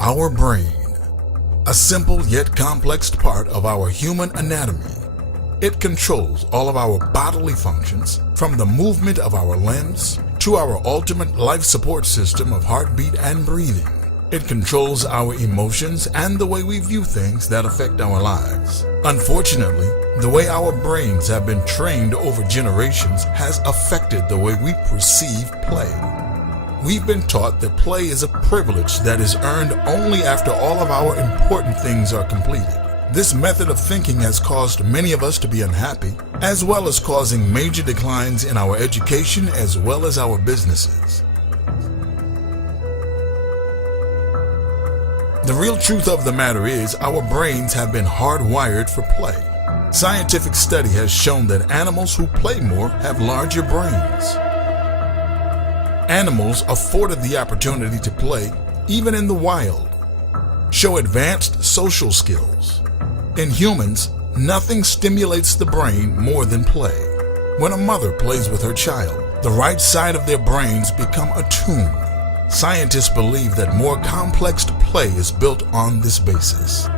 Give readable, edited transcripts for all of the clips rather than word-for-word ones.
Our brain, a simple yet complex part of our human anatomy. It controls all of our bodily functions, from the movement of our limbs to our ultimate life support system of heartbeat and breathing. It controls our emotions and the way we view things that affect our lives. Unfortunately, the way our brains have been trained over generations has affected the way we perceive play. We've been taught that play is a privilege that is earned only after all of our important things are completed. This method of thinking has caused many of us to be unhappy, as well as causing major declines in our education as well as our businesses. The real truth of the matter is our brains have been hardwired for play. Scientific study has shown that animals who play more have larger brains. Animals afforded the opportunity to play, even in the wild, show advanced social skills. In humans, nothing stimulates the brain more than play. When a mother plays with her child, the right side of their brains become attuned. Scientists believe that more complex play is built on this basis.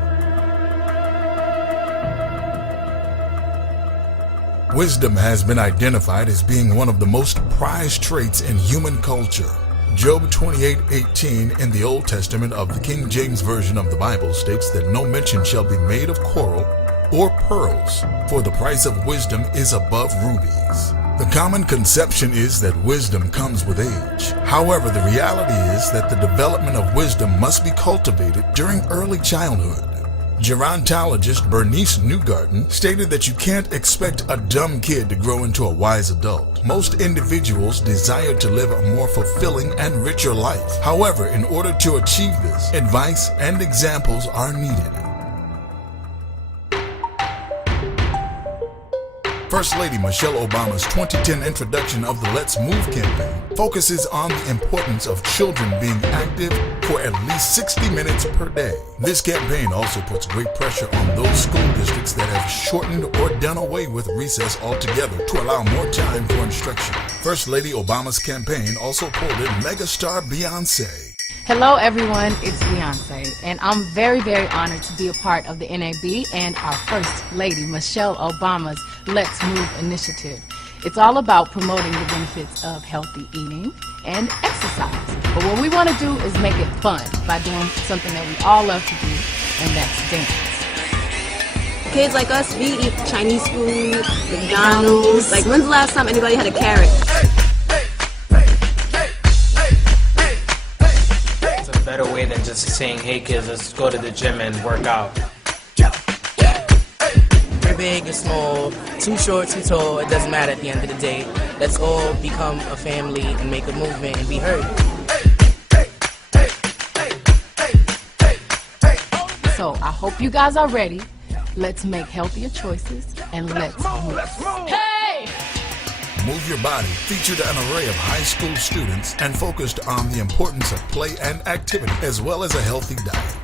Wisdom has been identified as being one of the most prized traits in human culture. Job 28:18 in the Old Testament of the King James Version of the Bible states that no mention shall be made of coral or pearls, for the price of wisdom is above rubies. The common conception is that wisdom comes with age. However, the reality is that the development of wisdom must be cultivated during early childhood. Gerontologist Bernice Newgarden stated that you can't expect a dumb kid to grow into a wise adult. Most individuals desire to live a more fulfilling and richer life. However, in order to achieve this, advice and examples are needed. First Lady Michelle Obama's 2010 introduction of the Let's Move campaign focuses on the importance of children being active for at least 60 minutes per day. This campaign also puts great pressure on those school districts that have shortened or done away with recess altogether to allow more time for instruction. First Lady Obama's campaign also pulled in megastar Beyonce. Hello everyone, it's Beyonce, and I'm very, very honored to be a part of the NAB and our First Lady Michelle Obama's Let's Move initiative. It's all about promoting the benefits of healthy eating and exercise. But what we want to do is make it fun by doing something that we all love to do, and that's dance. Kids like us, we eat Chinese food, McDonald's. Like, when's the last time anybody had a carrot? Better way than just saying, hey kids, let's go to the gym and work out. You're big, you're small, too short, too tall, it doesn't matter at the end of the day. Let's all become a family and make a movement and be heard. So I hope you guys are ready. Let's make healthier choices and let's move. Hey! Move Your Body featured an array of high school students and focused on the importance of play and activity as well as a healthy diet.